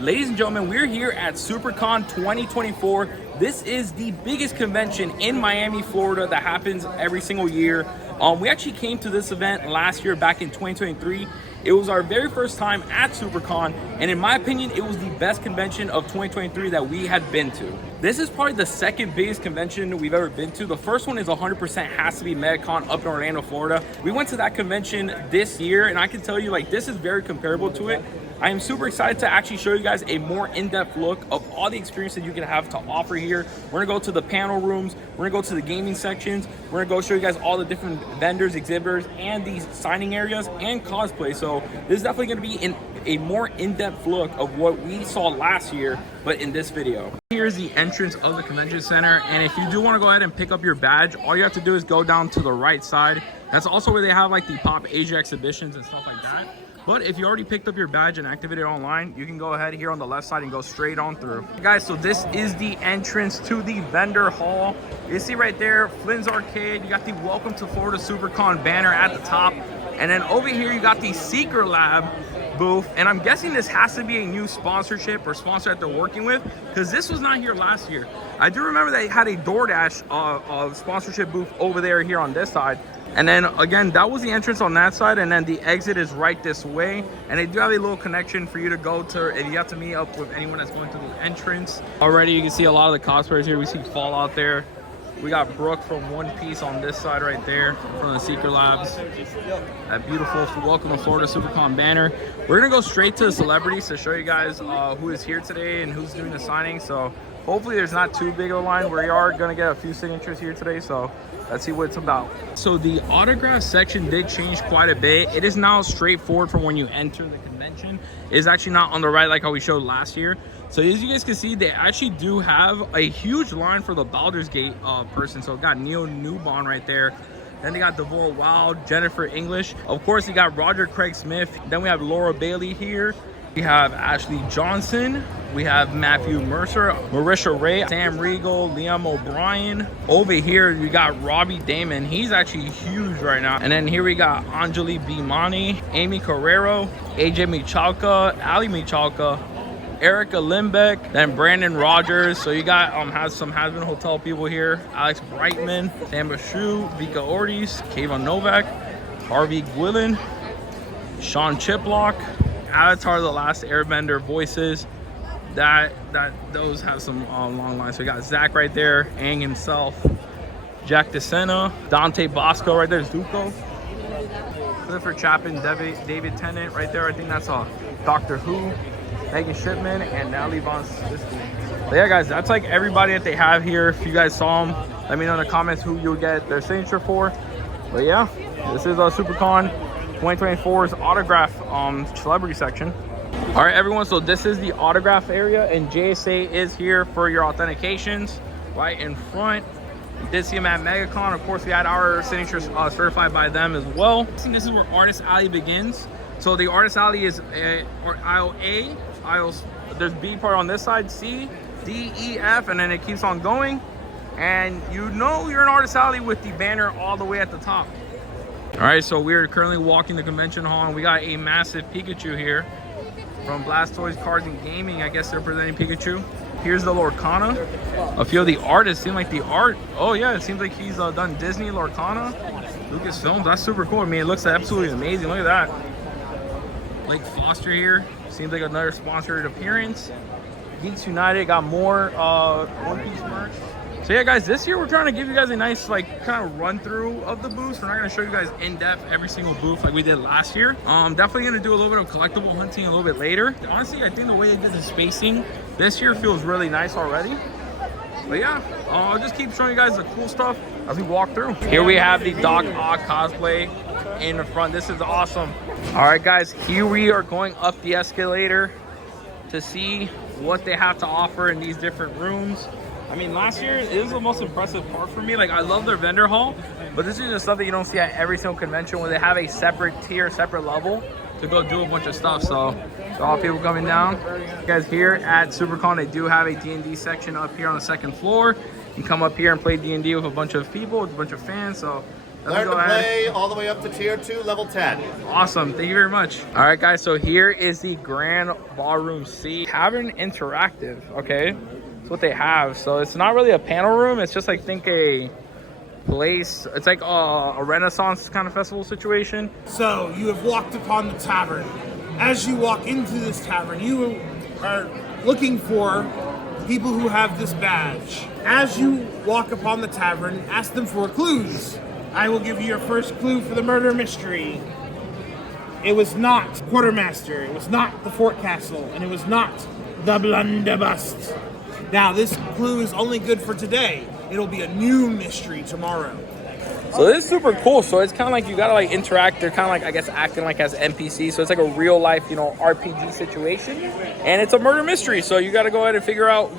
Ladies and gentlemen, we're here at Supercon 2024. This is the biggest convention in Miami, Florida that happens every single year. We actually came to this event last year back in 2023. It was our very first time at Supercon, and in my opinion, it was the best convention of 2023 that we had been to. This is probably the second biggest convention we've ever been to. The first one is 100% has to be MegaCon up in Orlando, Florida. We went to that convention this year, and I can tell you, like, this is very comparable to it. I am super excited to actually show you guys a more in-depth look of all the experiences you can have to offer here. We're gonna go to the panel rooms, we're gonna go to the gaming sections, we're gonna go show you guys all the different vendors, exhibitors, and these signing areas and cosplay. So this is definitely gonna be a more in-depth look of what we saw last year, but in this video. Here's the entrance of the convention center, and if you do want to go ahead and pick up your badge, all you have to do is go down to the right side. That's also where they have like the Pop Asia exhibitions and stuff like that. But if you already picked up your badge and activated it online, you can go ahead here on the left side and go straight on through. Guys, so this is the entrance to the vendor hall. You see right there, Flynn's Arcade. You got the Welcome to Florida Supercon banner at the top. And then over here, you got the Seeker Lab booth. And I'm guessing this has to be a new sponsorship or sponsor that they're working with, because this was not here last year. I do remember they had a DoorDash sponsorship booth over there here on this side. And then again, that was the entrance on that side, and then the exit is right this way. And they do have a little connection for you to go to if you have to meet up with anyone that's going to the entrance. Already you can see a lot of the cosplayers here. We see Fallout there. We got Brooke from One Piece on this side right there from the Seeker Labs. That beautiful Welcome to Florida Supercon banner. We're gonna go straight to the celebrities to show you guys who is here today and who's doing the signing. So hopefully there's not too big of a line. We are gonna get a few signatures here today, so let's see what it's about. So the autograph section did change quite a bit. It is now straightforward from when you enter the convention. It is actually not on the right like how we showed last year. So as you guys can see, they actually do have a huge line for the Baldur's Gate person. So we got Neil Newbon right there. Then they got Devorah Wild, Jennifer English. Of course, you got Roger Craig Smith. Then we have Laura Bailey here. We have Ashley Johnson. We have Matthew Mercer, Marisha Ray, Sam Riegel, Liam O'Brien. Over here, you got Robbie Damon. He's actually huge right now. And then here we got Anjali Bhimani, Amy Carrero, AJ Michalka, Ali Michalka, Erica Limbeck, then Brandon Rogers. So you got has some Has-Been Hotel people here. Alex Brightman, Sam Bashu, Vika Ortiz, Kayvon Novak, Harvey Gwillen, Sean Chiplock, Avatar The Last Airbender voices. Those have some long lines. So we got Zach right there, Aang himself, Jack DeSena, Dante Bosco right there, Zuko, Clifford Chapin, David Tennant right there. I think that's Doctor Who, Megan Shipman, and Natalie Von Sisky. But yeah, guys, that's like everybody that they have here. If you guys saw them, let me know in the comments who you'll get their signature for. But yeah, this is Supercon 2024's autograph celebrity section. All right, everyone, so this is the autograph area, and JSA is here for your authentications right in front. We did see them at MegaCon. Of course, we had our signatures certified by them as well. This is where Artist Alley begins. So the Artist Alley is aisle A, there's B part on this side, C, D, E, F, and then it keeps on going. And you know you're in Artist Alley with the banner all the way at the top. All right, so we're currently walking the convention hall, and we got a massive Pikachu here from Blastoise Cards and Gaming. I guess they're presenting Pikachu. Here's the Lorcana. A few of the artists seem like the art. Oh yeah, it seems like he's done Disney Lorcana, Lucasfilms. That's super cool. I mean, it looks absolutely amazing. Look at that. Blake Foster here. Seems like another sponsored appearance. Geeks United got more One Piece merch. So yeah, guys, this year we're trying to give you guys a nice like kind of run through of the booths. We're not going to show you guys in depth every single booth like we did last year. Definitely going to do a little bit of collectible hunting a little bit later. Honestly, I think the way they did the spacing this year feels really nice already. But yeah, I'll just keep showing you guys the cool stuff as we walk through. Here we have the Doc Ock cosplay in the front. This is awesome. All right, guys, here we are going up the escalator to see what they have to offer in these different rooms. I mean, last year it was the most impressive part for me. Like, I love their vendor hall, but this is just stuff that you don't see at every single convention where they have a separate tier, separate level to go do a bunch of stuff. So all people coming down. You guys, here at Supercon, they do have a D&D section up here on the second floor. You can come up here and play D&D with a bunch of people, with a bunch of fans. So Learn to play all the way up to tier 2, level 10. Awesome, thank you very much. All right, guys, so here is the Grand Ballroom C. Tavern Interactive, okay? That's what they have. So it's not really a panel room. It's just like, think a place. It's like a Renaissance kind of festival situation. So you have walked upon the tavern. As you walk into this tavern, you are looking for people who have this badge. As you walk upon the tavern, ask them for clues. I will give you your first clue for the murder mystery. It was not Quartermaster, it was not the Fort Castle, and it was not the Blunderbuss. Now, this clue is only good for today. It'll be a new mystery tomorrow. So this is super cool. So it's kind of like you gotta like interact. They're kind of like, I guess, acting like as NPCs. So it's like a real life, you know, RPG situation, and it's a murder mystery. So you gotta go ahead and figure out,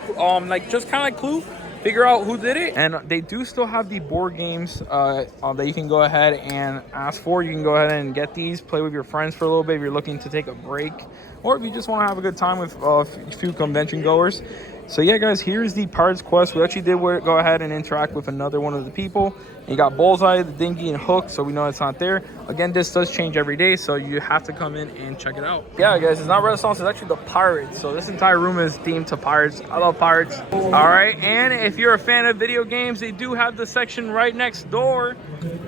like just kind of like Clue, figure out who did it. And they do still have the board games that you can go ahead and ask for. You can go ahead and get these, play with your friends for a little bit if you're looking to take a break, or if you just want to have a good time with a few convention goers. So yeah, guys, here's the Pirate's Quest. We actually did go ahead and interact with another one of the people. You got Bullseye, the Dinghy, and Hook, so we know it's not there. Again, this does change every day, so you have to come in and check it out. Yeah, guys, it's not Renaissance, it's actually the Pirates. So this entire room is themed to pirates. I love pirates. All right, and if you're a fan of video games, they do have the section right next door.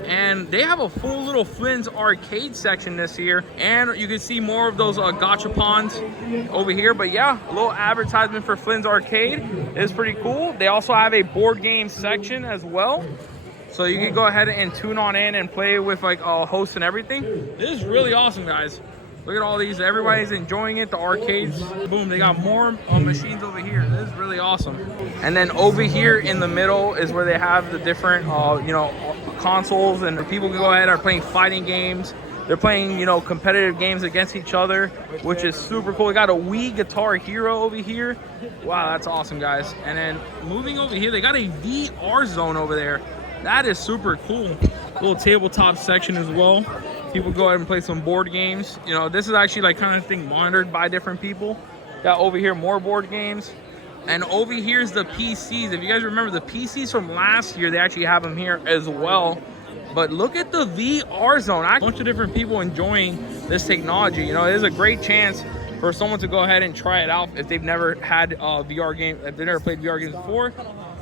And they have a full little Flynn's arcade section this year. And you can see more of those gachapons over here. But yeah, a little advertisement for Flynn's arcade is pretty cool. They also have a board game section as well. So you can go ahead and tune on in and play with like a host and everything. This is really awesome, guys. Look at all these. Everybody's enjoying it. The arcades. Boom. They got more machines over here. This is really awesome. And then over here in the middle is where they have the different, you know, consoles, and people can go ahead and are playing fighting games. They're playing, you know, competitive games against each other, which is super cool. We got a Wii Guitar Hero over here. Wow, that's awesome, guys. And then moving over here, they got a VR zone over there. That is super cool. Little tabletop section as well. People go ahead and play some board games. You know, this is actually like kind of thing monitored by different people. Got over here more board games. And over here's the PCs. If you guys remember the PCs from last year, they actually have them here as well. But look at the VR zone. A bunch of different people enjoying this technology. You know, it is a great chance for someone to go ahead and try it out if they've never had a VR game, if they've never played VR games before.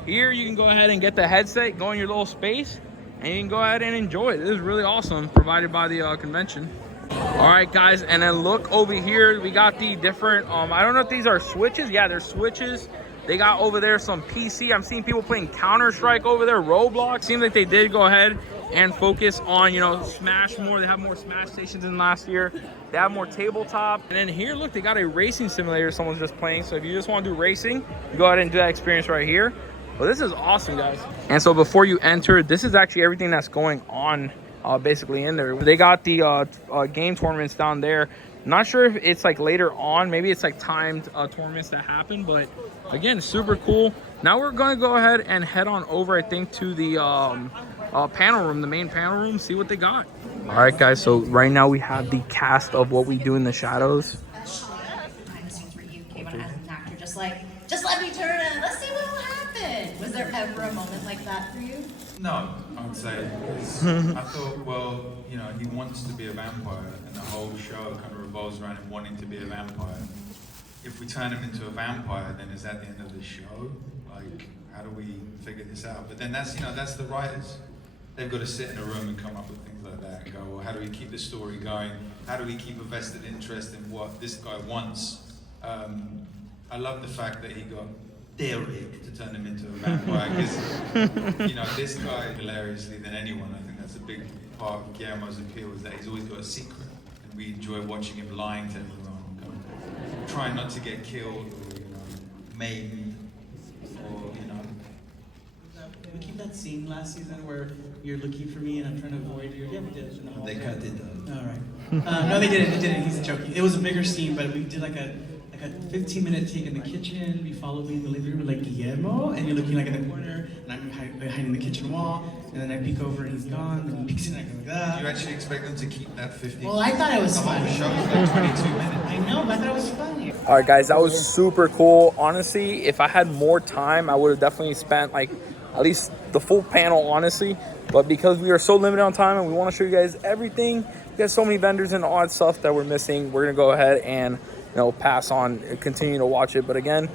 Here you can go ahead and get the headset, go in your little space, and you can go ahead and enjoy it. This is really awesome, provided by the convention. All right, guys, and then look over here. We got the different, I don't know if these are switches. Yeah, they're switches. They got over there some PC. I'm seeing people playing Counter-Strike over there, Roblox. Seems like they did go ahead and focus on, you know, Smash more. They have more Smash stations than last year. They have more tabletop. And then here, look, they got a racing simulator someone's just playing. So if you just want to do racing, you go ahead and do that experience right here. Well, this is awesome, guys. And so before you enter, this is actually everything that's going on basically in there. They got the game tournaments down there. Not sure if it's like later on. Maybe it's like timed tournaments that happen. But again, super cool. Now we're going to go ahead and head on over, I think, to the panel room, the main panel room, see what they got. All right, guys. So right now we have the cast of What We Do in the Shadows. Just let me turn it. Let's see what will happen. Was there ever a moment like that for you? No, I would say. I thought, well, you know, he wants to be a vampire, and the whole show kind of revolves around him wanting to be a vampire. If we turn him into a vampire, then is that the end of the show? Like, how do we figure this out? But then that's, you know, that's the writers. They've got to sit in a room and come up with things like that and go, well, how do we keep the story going? How do we keep a vested interest in what this guy wants? I love the fact that he got Derek to turn him into a vampire, because, you know, this guy, hilariously than anyone, I think that's a big part of Guillermo's appeal, is that he's always got a secret, and we enjoy watching him lying to everyone, kind of trying not to get killed or, you know, maimed, or, you know. Did we keep that scene last season where you're looking for me and I'm trying to avoid you? Yeah, we did. No, they cut it though. All right. No, they didn't. They didn't. He's joking. It was a bigger scene, but we did like a 15-minute take in the kitchen. We followed me in the living room, like Guillermo, and you're looking like in the corner, and I'm hiding the kitchen wall, and then I peek over and he's gone, and he peeks in and I go like that. Did you actually expect them to keep that 15? Well, I thought it was fun. The whole show was like 22 minutes. I know, but I thought it was funny. All right, guys, that was super cool. Honestly, if I had more time, I would have definitely spent like at least the full panel, honestly. But because we are so limited on time and we want to show you guys everything, we got so many vendors and odd stuff that we're missing, we're gonna go ahead and pass on and continue to watch it. But again,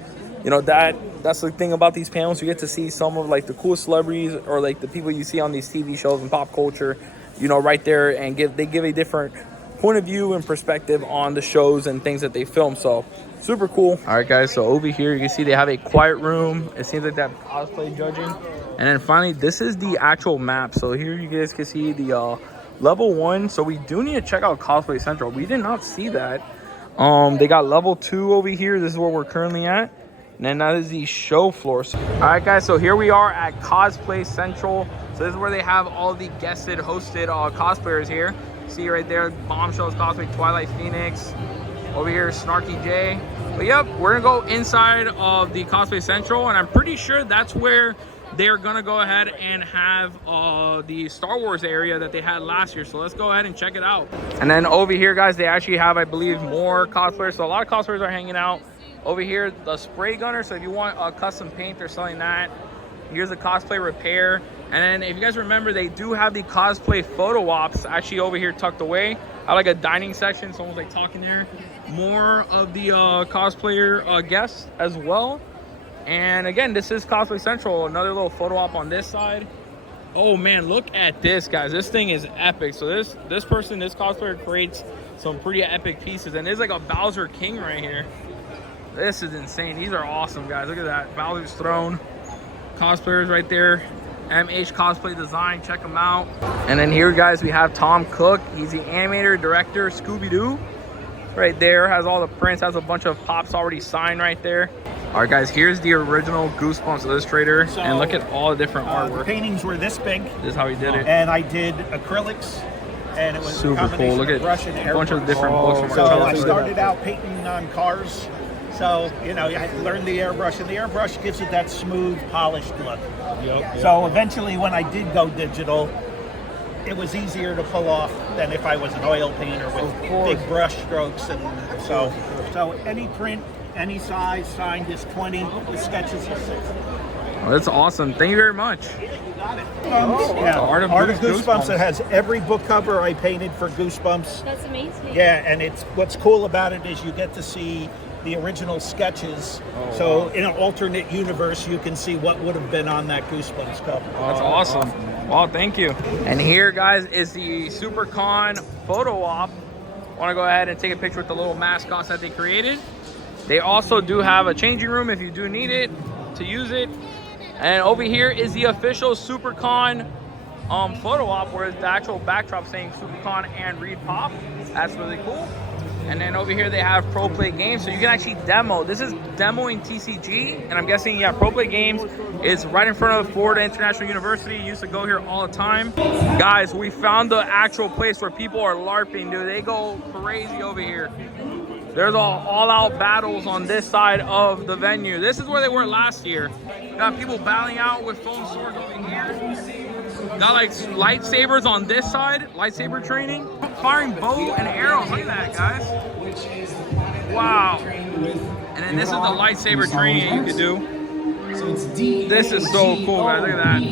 that's the thing about these panels. You get to see some of like the coolest celebrities or like the people you see on these TV shows and pop culture, right there, and they give a different point of view and perspective on the shows and things that they film. So super cool. All right, guys, so over here you can see they have a quiet room. It seems like they have cosplay judging. And then finally, this is the actual map. So here you guys can see the level 1. So we do need to check out Cosplay Central. We did not see that. They got level 2 over here. This is where we're currently at. And then that is the show floor. So, all right, guys, so here we are at Cosplay Central. So this is where they have all the guested, hosted cosplayers here. See right there, Bombshells Cosplay, Twilight Phoenix. Over here, Snarky J. But yep, we're gonna go inside of the Cosplay Central, and I'm pretty sure that's where they're gonna go ahead and have the Star Wars area that they had last year. So let's go ahead and check it out. And then over here, guys, they actually have, I believe, more cosplayers. So a lot of cosplayers are hanging out. Over here, the spray gunner. So if you want a custom paint, they're selling that. Here's a cosplay repair. And then if you guys remember, they do have the cosplay photo ops actually over here tucked away. I like a dining section, someone's like talking there. More of the cosplayer guests as well. And again, this is Cosplay Central. Another little photo op on this side. Oh man, look at this, guys. This thing is epic. So this cosplayer creates some pretty epic pieces. And there's like a Bowser King right here. This is insane. These are awesome, guys. Look at that. Bowser's Throne. Cosplayers right there. MH Cosplay Design. Check them out. And then here, guys, we have Tom Cook. He's the animator, director, Scooby-Doo. Right there. Has all the prints. Has a bunch of pops already signed right there. All right, guys, here's the original Goosebumps illustrator. So, and look at all the different artwork. The paintings were this big. This is how he did it. And I did acrylics. And it was super cool. Look at a bunch of different books from So I started out painting on cars. So, you learned the airbrush, and the airbrush gives it that smooth, polished look. So eventually, when I did go digital, it was easier to pull off than if I was an oil painter with big brush strokes. And so any print, any size, signed is 20, the sketches are 60. Oh, that's awesome. Thank you very much. You got it. Art of Goosebumps. It has every book cover I painted for Goosebumps. That's amazing. Yeah, and what's cool about it is you get to see the original sketches. So in an alternate universe, you can see what would have been on that Goosebumps cover. Oh, that's awesome. Wow, thank you. And here, guys, is the Supercon photo op. I want to go ahead and take a picture with the little mascots that they created. They also do have a changing room if you do need it to use it. And over here is the official Supercon photo op, where the actual backdrop saying Supercon and Reed Pop. That's really cool. And then over here they have Pro Play Games, so you can actually demo. This is demoing TCG, and I'm guessing, yeah, Pro Play Games is right in front of Florida International University. Used to go here all the time. Guys, we found the actual place where people are LARPing, dude. They go crazy over here. There's all-out battles on this side of the venue. This is where they were last year. Got people battling out with foam swords over here. Got like lightsabers on this side, lightsaber training. Firing bow and arrows, look at that, guys. Wow. And then this is the lightsaber training you can do. This is so cool, guys, look at that.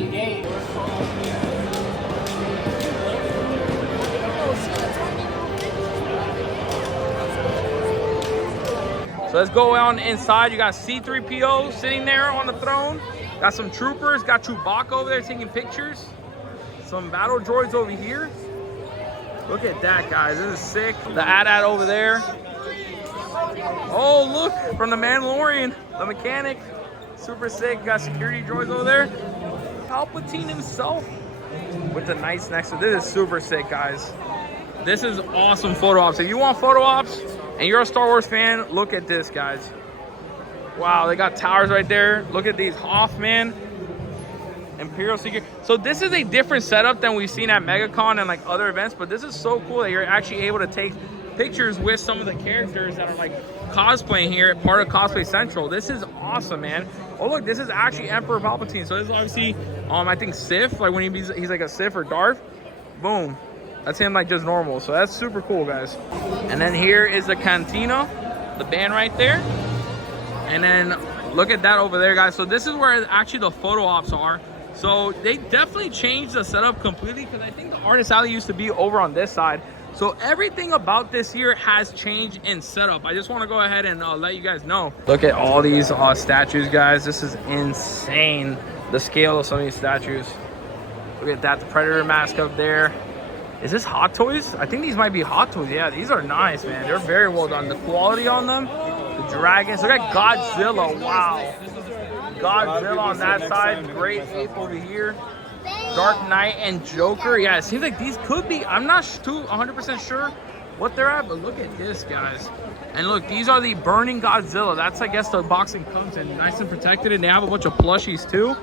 So let's go on inside. You got C-3PO sitting there on the throne. Got some troopers, got Chewbacca over there taking pictures. Some battle droids over here. Look at that, guys. This is sick. The AT-AT over there. Oh, look, from the Mandalorian, the mechanic. Super sick. Got security droids over there. Palpatine himself with the Knights next to it. This is super sick, guys. This is awesome photo ops. If you want photo ops and you're a Star Wars fan, look at this, guys. Wow, they got towers right there. Look at these Hoffman. Imperial Secret. So this is a different setup than we've seen at MegaCon and like other events, but this is so cool that you're actually able to take pictures with some of the characters that are like cosplaying here at part of Cosplay Central. This is awesome, man. Oh look, this is actually Emperor Palpatine. So this is obviously I think Sith, like when he's like a Sith or Darth. Boom. That's him like just normal. So that's super cool, guys. And then here is the Cantina, the band right there. And then look at that over there, guys. So this is where actually the photo ops are. So they definitely changed the setup completely, because I think the artist alley used to be over on this side. So everything about this year has changed in setup. I just want to go ahead and let you guys know. Look at all these statues, guys. This is insane, the scale of some of these statues. Look at that, the Predator mask up there. Is this Hot Toys? I think these might be Hot Toys. Yeah, these are nice, man. They're very well done. The quality on them, the dragons. Look at Godzilla. Wow. Godzilla on that side. Great Ape over here. Dark Knight and Joker. Yeah, it seems like these could be, I'm not too 100% sure what they're at, but look at this, guys. And look, these are the Burning Godzilla. That's, I guess, the boxing comes in nice and protected, and they have a bunch of plushies too.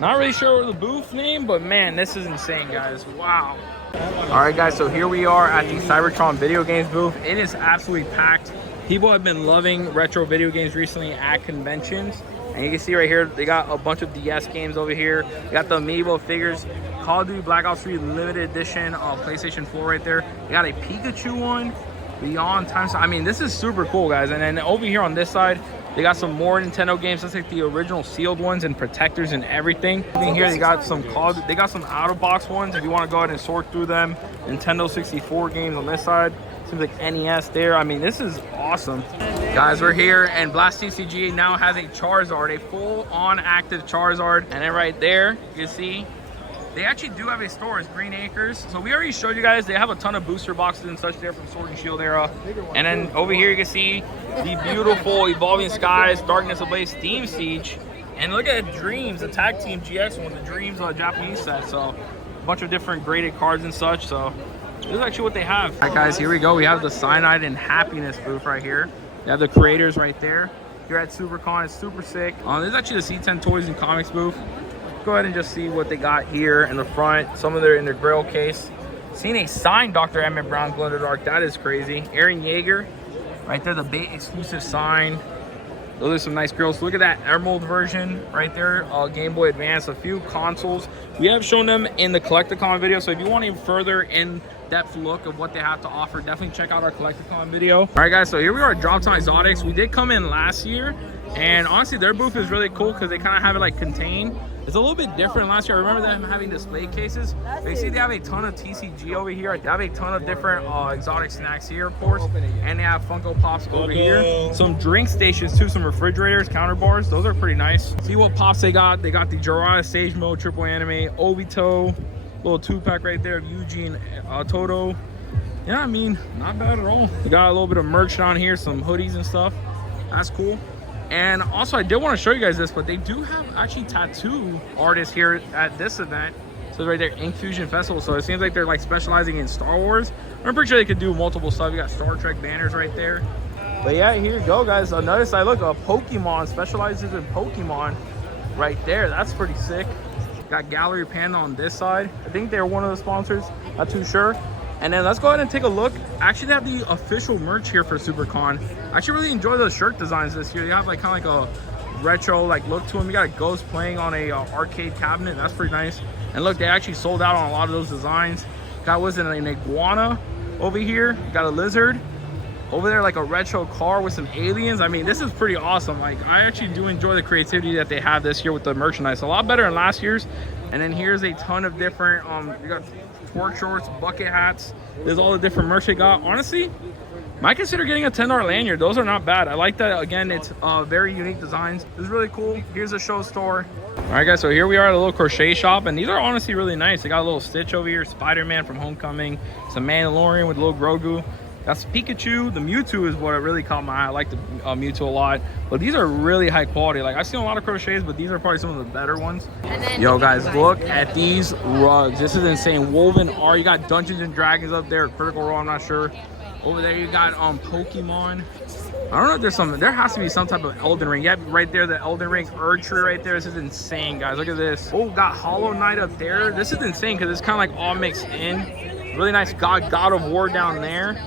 Not really sure the booth name, but man, this is insane, guys. Wow. All right, guys, so here we are at the Cybertron video games booth. It is absolutely packed. People have been loving retro video games recently at conventions. And you can see right here, they got a bunch of DS games over here. They got the Amiibo figures, Call of Duty Black Ops 3 limited edition PlayStation 4 right there. They got a Pikachu one, Beyond Time. I mean, this is super cool, guys. And then over here on this side, they got some more Nintendo games. That's like the original sealed ones and protectors and everything. In here, they got some they got some out-of-box ones if you want to go ahead and sort through them. Nintendo 64 games on this side. Seems like NES there. I mean, this is awesome. Guys, we're here, and Blast TCG now has a Charizard, a full-on active Charizard. And then right there, you see, they actually do have a store. It's Green Acres. So we already showed you guys, they have a ton of booster boxes and such there from Sword and Shield era. And then over here, you can see the beautiful Evolving Skies, Darkness Ablaze, Steam Siege. And look at Dreams, the Tag Team GX one, the Dreams Japanese set. So a bunch of different graded cards and such. So this is actually what they have. All right, guys, here we go. We have the Cyanide and Happiness booth right here. They have the creators right there. Here at Supercon, it's super sick. This is actually the C10 Toys and Comics booth. Go ahead and just see what they got here in the front. Some of them in their grill case. Seen a signed Dr. Emmett Brown Glow in the Dark. That is crazy. Aaron Yeager, right there, the bait exclusive sign. Those are some nice grills. Look at that Emerald version right there. Game Boy Advance, a few consoles. We have shown them in the Collecticon video, so if you want a further in-depth look of what they have to offer, definitely check out our Collecticon video. All right, guys, so here we are at Drop Time Exotics. We did come in last year, and honestly, their booth is really cool because they kind of have it like contained. It's a little bit different last year. I remember them having display cases. They see they have a ton of TCG over here. They have a ton of different exotic snacks here, of course. And they have Funko Pops over here. Some drink stations too, some refrigerators, counter bars. Those are pretty nice. See what Pops they got. They got the Jiraiya Stage Mode Triple Anime, Obito, little 2-pack right there of Eugene Toto. Yeah, I mean, not bad at all. They got a little bit of merch down here, some hoodies and stuff. That's cool. And also, I did want to show you guys this, but they do have actually tattoo artists here at this event. So right there, Ink Fusion Festival. So it seems like they're like specializing in Star Wars. I'm pretty sure they could do multiple stuff. You got Star Trek banners right there. But yeah, here you go, guys. Another side, look, a Pokemon, specializes in Pokemon right there. That's pretty sick. Got Gallery Panda on this side. I think they're one of the sponsors. Not too sure. And then let's go ahead and take a look. Actually, they have the official merch here for Supercon. I actually really enjoy those shirt designs this year. They have like kind of like a retro like look to them. You got a ghost playing on a arcade cabinet. That's pretty nice. And look, they actually sold out on a lot of those designs. Got was an iguana over here. Got a lizard over there, like a retro car with some aliens. I mean, this is pretty awesome. Like, I actually do enjoy the creativity that they have this year with the merchandise. A lot better than last year's. And then here's a ton of different you got twerk shorts, bucket hats. There's all the different merch they got. Honestly, might consider getting a $10 lanyard. Those are not bad. I like that. Again, it's very unique designs. This is really cool. Here's a show store. All right, guys, so here we are at a little crochet shop, and these are honestly really nice. They got a little Stitch over here, Spider-Man from Homecoming, some Mandalorian with a little Grogu. That's Pikachu. The Mewtwo is what really caught my eye. I like the Mewtwo a lot. But these are really high quality. Like, I've seen a lot of crochets, but these are probably some of the better ones. Yo, guys, look at these rugs. This is insane. Woven art. You got Dungeons and Dragons up there. Critical Role, I'm not sure. Over there, you got Pokemon. I don't know if there's some. There has to be some type of Elden Ring. Yeah, right there, the Elden Ring Erd tree right there. This is insane, guys. Look at this. Oh, got Hollow Knight up there. This is insane because it's kind of like all mixed in. Really nice God of War down there.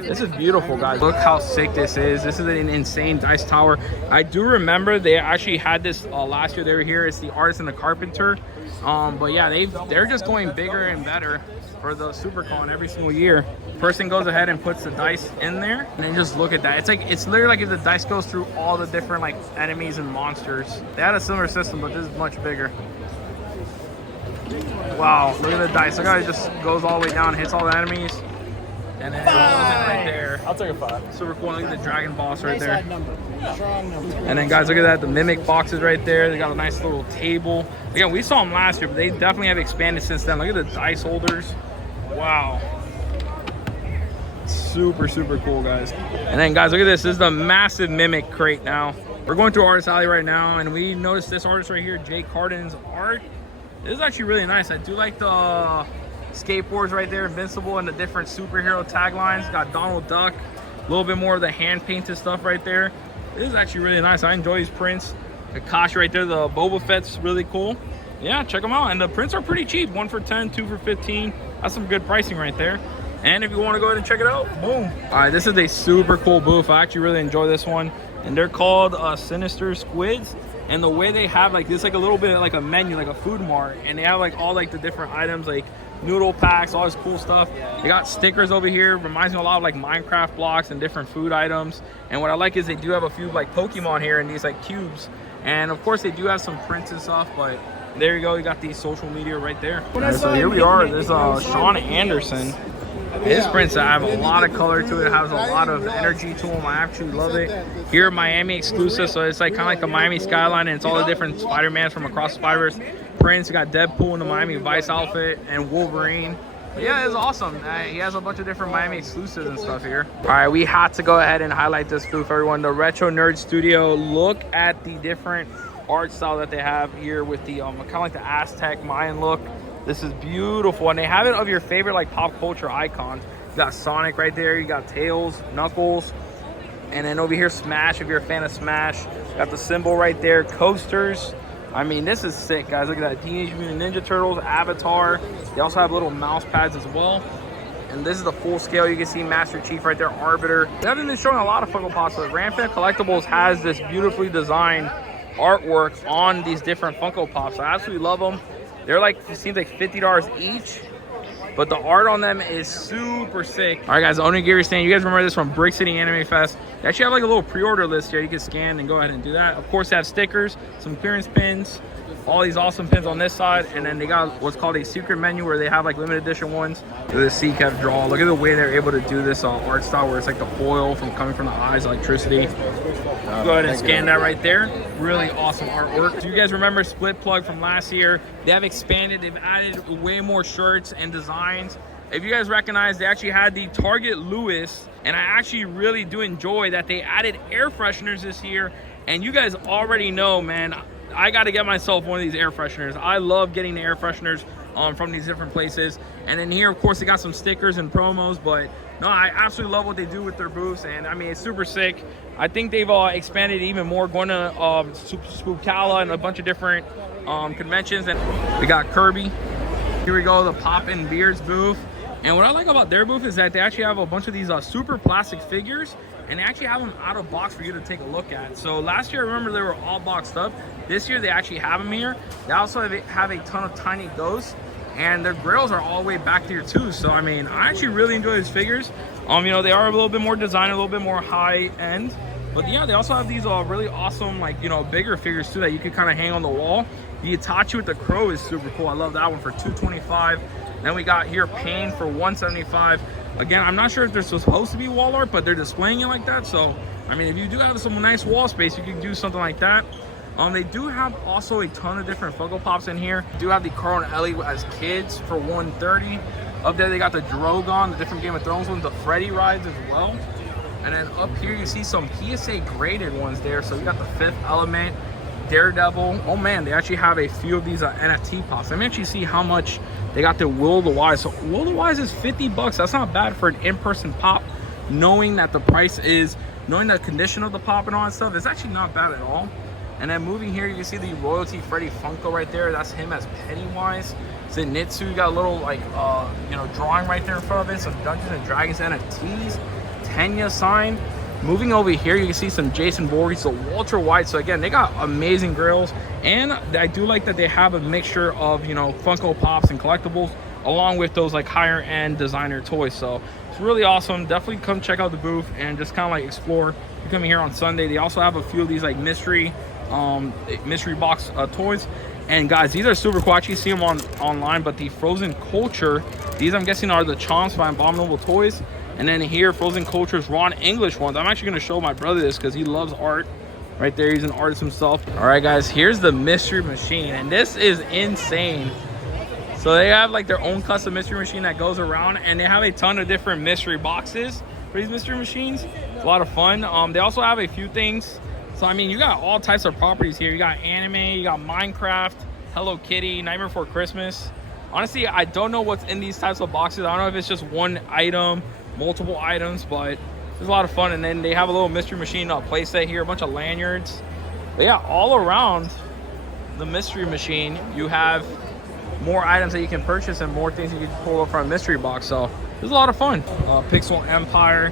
This is beautiful, guys. Look how sick this is. This is an insane dice tower. I do remember they actually had this last year. They were here. It's the Artist and the Carpenter. But yeah, they're just going bigger and better for the Supercon every single year. Person goes ahead and puts the dice in there, and then just look at that. It's literally like if the dice goes through all the different like enemies and monsters. They had a similar system, but this is much bigger. Wow, look at the dice. Look how it just goes all the way down, hits all the enemies. And then it rolls in right there. I'll take a 5. Super cool. Look at the dragon boss right there. Number. Strong number. And then guys, look at that, the mimic boxes right there. They got a nice little table. Again, we saw them last year, but they definitely have expanded since then. Look at the dice holders. Wow. Super, super cool, guys. And then guys, look at this. This is the massive mimic crate now. We're going through Artist Alley right now, and we noticed this artist right here, Jay Carden's art. This is actually really nice. I do like the skateboards right there, Invincible, and the different superhero taglines. Got Donald Duck, a little bit more of the hand-painted stuff right there. This is actually really nice. I enjoy these prints. Akashi right there, the Boba Fett's really cool. Yeah, check them out. And the prints are pretty cheap. 1 for 10, 2 for 15. That's some good pricing right there. And if you want to go ahead and check it out, boom. All right, this is a super cool booth. I actually really enjoy this one. And they're called Sinister Squids. And the way they have like this, like a little bit like a menu, like a food mart. And they have like all like the different items, like noodle packs, all this cool stuff. They got stickers over here. Reminds me a lot of like Minecraft blocks and different food items. And what I like is they do have a few like Pokemon here in these like cubes. And of course they do have some prints and stuff, but there you go. You got the social media right there. Right, so here we are. There's Sean Anderson. His prints have a lot of color to it. It has a lot of energy to them. I actually love it. Here, Miami exclusive, so it's like kind of like the Miami skyline, and it's all the different Spider-Mans from across the Spider-Verse. Prints, you got Deadpool in the Miami Vice outfit, and Wolverine. But yeah, it's awesome. He has a bunch of different Miami exclusives and stuff here. All right, we had to go ahead and highlight this booth, everyone. The Retro Nerd Studio. Look at the different art style that they have here with the kind of like the Aztec Mayan look. This is beautiful, and they have it of your favorite like pop culture icons. You got Sonic right there, you got Tails, Knuckles, and then over here Smash, if you're a fan of Smash. You got the symbol right there, coasters. I mean, this is sick, guys. Look at that, Teenage Mutant Ninja Turtles, Avatar. They also have little mouse pads as well. And this is the full scale. You can see Master Chief right there, Arbiter. They haven't been showing a lot of Funko Pops, but Rampant Collectibles has this beautifully designed artwork on these different Funko Pops. I absolutely love them. They're like, it seems like $50 each, but the art on them is super sick. All right, guys, the Onigiri stand. You guys remember this from Brick City Anime Fest? They actually have like a little pre-order list here. You can scan and go ahead and do that. Of course, they have stickers, some clearance pins, all these awesome pins on this side, and then they got what's called a secret menu where they have like limited edition ones. Look at the CCAP draw. Look at the way they're able to do this art style where it's like the foil from coming from the eyes, electricity. Go ahead and scan that right there. Really awesome artwork. Do you guys remember Split Plug from last year? They have expanded. They've added way more shirts and designs. If you guys recognize, they actually had the Target Lewis, and I actually really do enjoy that they added air fresheners this year. And you guys already know, man, I got to get myself one of these air fresheners. I love getting the air fresheners from these different places. And then here, of course, they got some stickers and promos, but no, I absolutely love what they do with their booths, and I mean, it's super sick. I think they've expanded even more, going to Spookala and a bunch of different conventions. And we got Kirby. Here we go, the Poppin' Beards booth. And what I like about their booth is that they actually have a bunch of these super plastic figures, and they actually have them out of box for you to take a look at. So last year, I remember they were all boxed up. This year, they actually have them here. They also have a ton of tiny ghosts, and their grills are all the way back there too. So I mean, I actually really enjoy these figures. You know, they are a little bit more design, a little bit more high end, but yeah, they also have these really awesome, like, you know, bigger figures too that you could kind of hang on the wall. The Itachi with the crow is super cool. I love that one for $225. Then we got here Pain for $175. Again, I'm not sure if they're supposed to be wall art, but they're displaying it like that. So I mean, if you do have some nice wall space, you can do something like that. They do have also a ton of different Funko Pops in here. Do have the Carl and Ellie as kids for $130. Up there, they got the Drogon, the different Game of Thrones ones, the Freddy rides as well. And then up here, you see some PSA graded ones there. So we got the Fifth Element, Daredevil. Oh man, they actually have a few of these NFT pops. Let me actually see how much they got. The Will of the Wise. So Will of the Wise is $50. That's not bad for an in-person pop. Knowing that the price is, knowing the condition of the pop and all that stuff, it's actually not bad at all. And then moving here, you can see the Royalty Freddy Funko right there. That's him as Pennywise. Zenitsu, you got a little like you know, drawing right there in front of it. Some Dungeons and Dragons NFTs. Tenya sign. Moving over here, you can see some Jason Voorhees, so Walter White. So again, they got amazing grills, and I do like that they have a mixture of, you know, Funko Pops and collectibles, along with those like higher end designer toys. So it's really awesome. Definitely come check out the booth and just kind of like explore. You're coming here on Sunday. They also have a few of these like mystery box toys. And guys, these are super cool. I actually see them online, but the Frozen Culture, these I'm guessing are the Chomps by Abominable Toys. And then here, Frozen Culture's Ron English ones. I'm actually gonna show my brother this because he loves art. Right there, he's an artist himself. All right, guys, here's the Mystery Machine, and this is insane. So they have like their own custom Mystery Machine that goes around, and they have a ton of different mystery boxes for these Mystery Machines. It's a lot of fun. They also have a few things. So I mean, you got all types of properties here. You got anime, you got Minecraft, Hello Kitty, Nightmare Before Christmas. Honestly, I don't know what's in these types of boxes. I don't know if it's just one item, multiple items, but it's a lot of fun. And then they have a little Mystery Machine playset here, a bunch of lanyards. But yeah, all around the Mystery Machine, you have more items that you can purchase and more things you can pull up from a mystery box. So it's a lot of fun. Pixel Empire.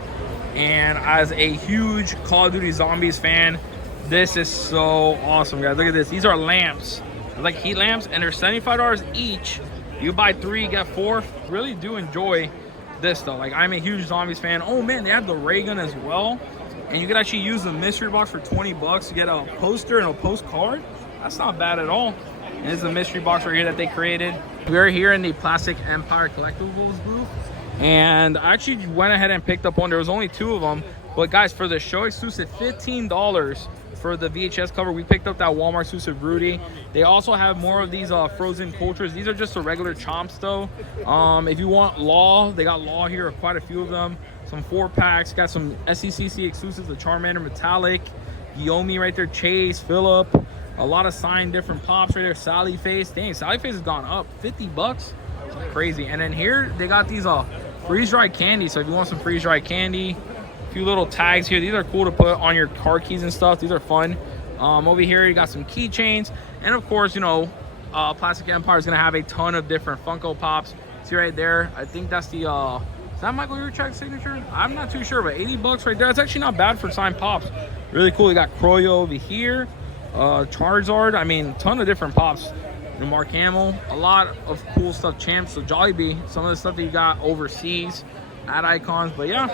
And as a huge Call of Duty Zombies fan, this is so awesome, guys. Look at this. These are lamps. They're like heat lamps, and they're $75 each. You buy 3, get 4. Really do enjoy this though. Like, I'm a huge Zombies fan. Oh man, they have the ray gun as well, and you could actually use the mystery box for 20 bucks to get a poster and a postcard. That's not bad at all. And this is a mystery box right here that they created. We're here in the Plastic Empire Collectibles booth, and I actually went ahead and picked up one. There was only 2 of them, but guys, for the show exclusive $15 for the VHS cover, we picked up that Walmart exclusive Rudy. They also have more of these Frozen Cultures. These are just the regular Chomps though. If you want Law, they got Law here, quite a few of them. Some 4-packs, got some SCCC exclusives, the Charmander Metallic, Yomi right there, Chase, Phillip, a lot of signed different pops right there. Sally Face, dang, Sally Face has gone up 50 bucks, crazy. And then here they got these freeze-dried candy. So if you want some freeze-dried candy, a few little tags here. These are cool to put on your car keys and stuff. These are fun. Over here you got some keychains, and of course, you know, Plastic Empire is gonna have a ton of different Funko Pops. See right there, I think that's the is that Michael Yurchak's signature? I'm not too sure, but 80 bucks right there. It's actually not bad for signed pops. Really cool. You got Croyo over here, Charizard. I mean, ton of different pops. You know, Mark Hamill, a lot of cool stuff. Champs, so Jollibee, some of the stuff that you got overseas at Icons. But yeah,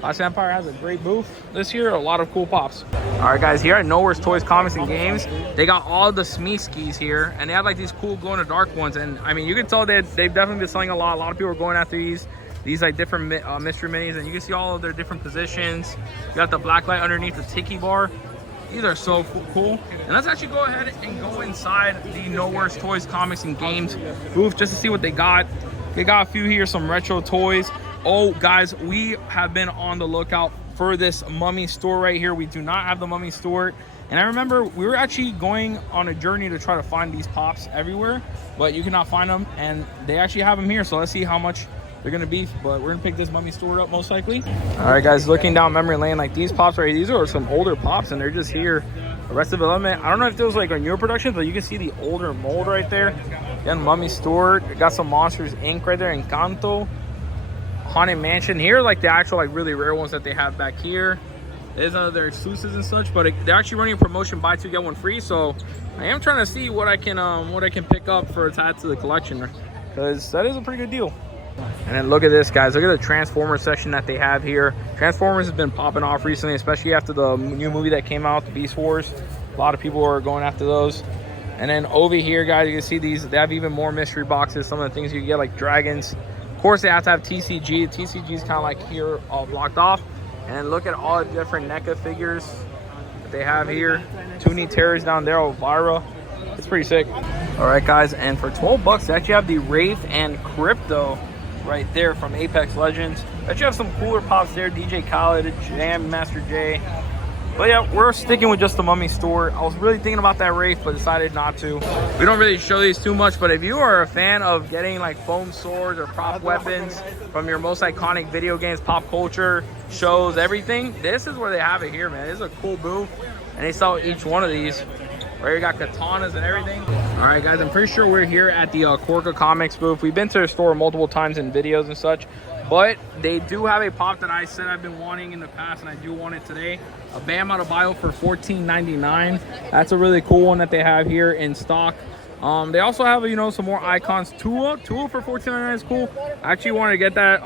Plastic Empire has a great booth this year. A lot of cool pops. All right, guys, here at Nowhere's Toys, Comics, and Games, they got all the Smeeskis here, and they have like these cool glow-in-the-dark ones. And I mean, you can tell that they've definitely been selling a lot. A lot of people are going after these like different mystery minis, and you can see all of their different positions. You got the black light underneath the tiki bar. These are so cool. And let's actually go ahead and go inside the Nowhere's Toys, Comics, and Games booth just to see what they got. They got a few here, some retro toys. Oh, guys, we have been on the lookout for this Mummy store right here. We do not have the Mummy store. And I remember we were actually going on a journey to try to find these pops everywhere, but you cannot find them, and they actually have them here. So let's see how much they're gonna be, but we're gonna pick this Mummy store up most likely. All right, guys, looking down memory lane, like these pops right here, these are some older pops, and they're just here. Arrested Development, I don't know if those like are newer productions, but you can see the older mold right there. Then Mummy store, got some Monsters Inc. right there, Encanto, Haunted Mansion. Here, like the actual like really rare ones that they have back here. There's their exclusives and such, but they're actually running a promotion, buy 2 get 1 free. So I am trying to see what I can pick up for to add to the collection, because that is a pretty good deal. And then look at this, guys. Look at the Transformers section that they have here. Transformers has been popping off recently, especially after the new movie that came out, the Beast Wars. A lot of people are going after those. And then over here, guys, you can see these. They have even more mystery boxes. Some of the things you can get, like dragons. Of course, they have to have TCG. TCG is kind of like here, all blocked off. And look at all the different NECA figures that they have here. Toonie Terrors down there, Elvira. It's pretty sick. All right, guys, and for 12 bucks, they actually have the Wraith and Crypto right there from Apex Legends. They actually have some cooler pops there. DJ Khaled, Jam Master J. But yeah, we're sticking with just the Mummy store. I was really thinking about that Wraith, but decided not to. We don't really show these too much, but if you are a fan of getting like foam swords or prop weapons from your most iconic video games, pop culture, shows, everything, this is where they have it here, man. This is a cool booth, and they sell each one of these. Where you got katanas and everything. All right, guys, I'm pretty sure we're here at the Korka Comics booth. We've been to the store multiple times in videos and such, but they do have a pop that I said I've been wanting in the past, and I do want it today. A Bam Out of Bio for $14.99. That's a really cool one that they have here in stock. They also have, you know, some more icons. Tua for $14.99 is cool. I actually wanted to get that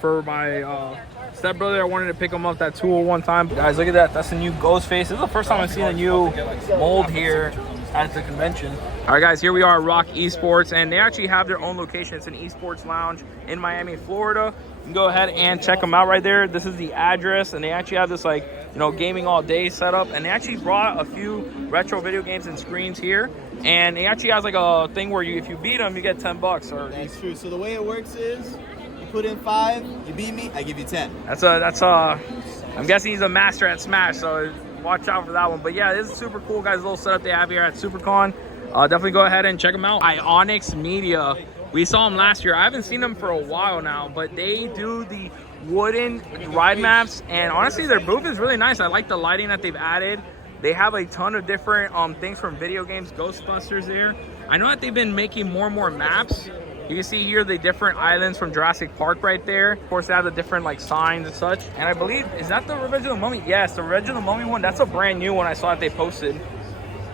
for my stepbrother. I wanted to pick him up that Tua one time. Guys, look at that. That's the new Ghostface. This is the first time I've seen a new mold here. at the convention. All right, guys, here we are at Rock Esports, and they actually have their own location. It's an esports lounge in Miami, Florida. You can go ahead and check them out right there. This is the address, and they actually have this, like, you know, gaming all day setup, and they actually brought a few retro video games and screens here, and they actually has like a thing where you, if you beat them, you get $10. Or that's true. So the way it works is, you put in 5, you beat me, I give you 10. That's I'm guessing he's a master at Smash, so watch out for that one. But yeah, this is super cool, guys. Little setup they have here at Supercon. Definitely go ahead and check them out. Ionix Media. We saw them last year. I haven't seen them for a while now, but they do the wooden ride maps, and honestly, their booth is really nice. I like the lighting that they've added. They have a ton of different things from video games, Ghostbusters there. I know that they've been making more and more maps. You can see here the different islands from Jurassic Park right there. Of course, they have the different like signs and such. And I believe, is that the Revenge of the Mummy? Yes, the Revenge of the Mummy one. That's a brand new one I saw that they posted.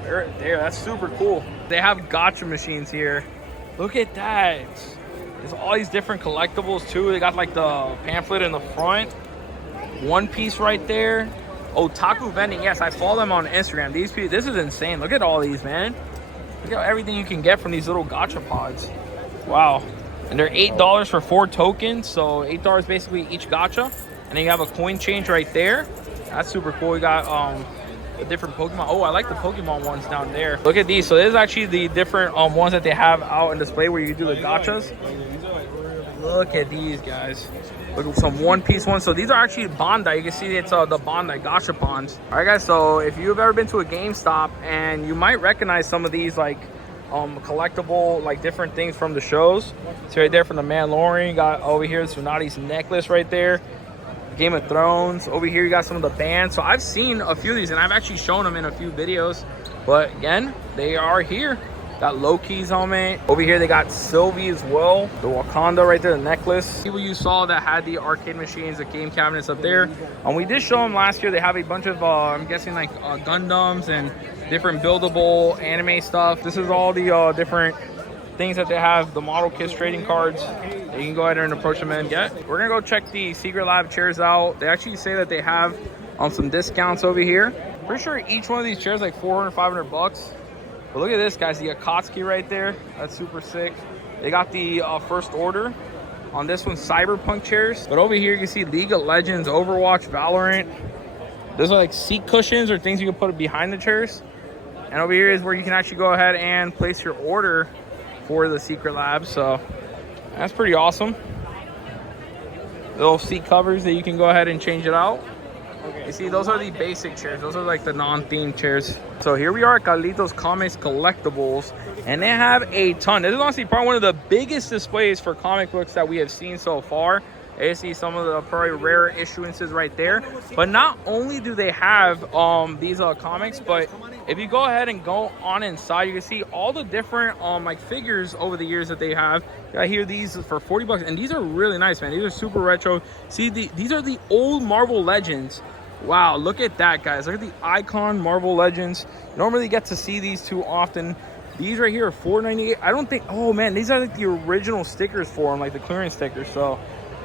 There, that's super cool. They have gacha machines here. Look at that. There's all these different collectibles too. They got like the pamphlet in the front. One Piece right there. Otaku vending. Yes, I follow them on Instagram. These people, this is insane. Look at all these, man. Look at everything you can get from these little gacha pods. Wow. And they're $8 for 4 tokens. So $8 basically each gacha. And then you have a coin change right there. That's super cool. You got the different Pokemon. Oh, I like the Pokemon ones down there. Look at these. So this is actually the different ones that they have out on display where you do the gachas. Look at these, guys. Look at some One Piece ones. So these are actually Bandai. You can see it's the Bandai gachapons. All right, guys. So if you've ever been to a GameStop, and you might recognize some of these like collectible, like different things from the shows. It's right there from the Mandalorian. You got over here Tsunadi's necklace right there. Game of Thrones. Over here you got some of the bands. So I've seen a few of these, and I've actually shown them in a few videos. But again, they are here. Got Loki's helmet. Over here they got Sylvie as well. The Wakanda right there, the necklace. People you saw that had the arcade machines, the game cabinets up there. We did show them last year. They have a bunch of, I'm guessing like Gundams and different buildable anime stuff. This is all the different things that they have. The model kits, trading cards. You can go ahead and approach them and get. We're gonna go check the Secret Lab chairs out. They actually say that they have some discounts over here. Pretty sure each one of these chairs like 400, 500 bucks. But look at this, guys. The Akatsuki right there. That's super sick. They got the First Order. On this one, Cyberpunk chairs. But over here, you can see League of Legends, Overwatch, Valorant. Those are like seat cushions or things you can put behind the chairs. And over here is where you can actually go ahead and place your order for the Secret Lab. So that's pretty awesome. Little seat covers that you can go ahead and change it out. You see, those are the basic chairs. Those are like the non-themed chairs. So here we are at Carlitos Comics Collectibles, and they have a ton. This is honestly probably one of the biggest displays for comic books that we have seen so far. You see some of the probably rare issuances right there. But not only do they have these comics, but if you go ahead and go on inside, you can see all the different like figures over the years that they have. You got here these for 40 bucks, and these are really nice, man. These are super retro. See, these are the old Marvel Legends. Wow, look at that, guys. Look at the Icon Marvel Legends. You don't really get to see these too often. These right here are $4.98. I don't think, oh man, these are like the original stickers for them, like the clearance stickers. So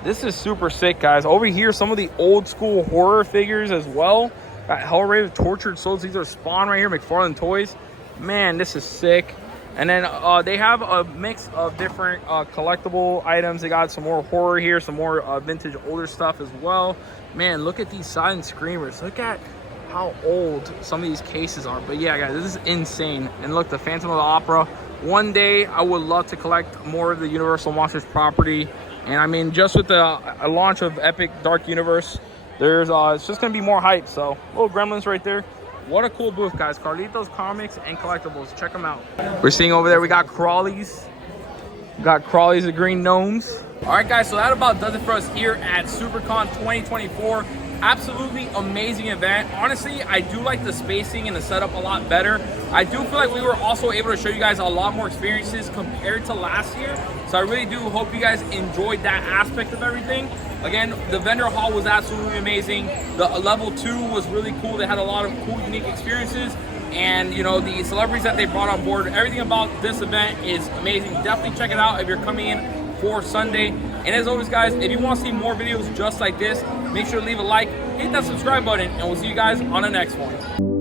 this is super sick, guys. Over here, some of the old school horror figures as well. Got Hellraiser, Tortured Souls. These are Spawn right here, McFarlane Toys. Man, this is sick. And then they have a mix of different collectible items. They got some more horror here, some more vintage older stuff as well. Man, look at these silent screamers. Look at how old some of these cases are. But yeah, guys, this is insane. And look, the Phantom of the Opera. One day, I would love to collect more of the Universal Monsters property. And I mean, just with the launch of Epic Dark Universe, there's it's just gonna be more hype. So little gremlins right there. What a cool booth, guys. Carlitos Comics and Collectibles. Check them out. We're seeing over there, we got Crawlies. We got Crawlies, the green gnomes. All right, guys, so that about does it for us here at Supercon 2024. Absolutely amazing event. Honestly, I do like the spacing and the setup a lot better. I do feel like we were also able to show you guys a lot more experiences compared to last year. So I really do hope you guys enjoyed that aspect of everything. Again, the vendor hall was absolutely amazing. The level 2 was really cool. They had a lot of cool, unique experiences. And, you know, the celebrities that they brought on board, everything about this event is amazing. Definitely check it out if you're coming in for Sunday. And as always, guys, if you want to see more videos just like this, make sure to leave a like, hit that subscribe button, and we'll see you guys on the next one.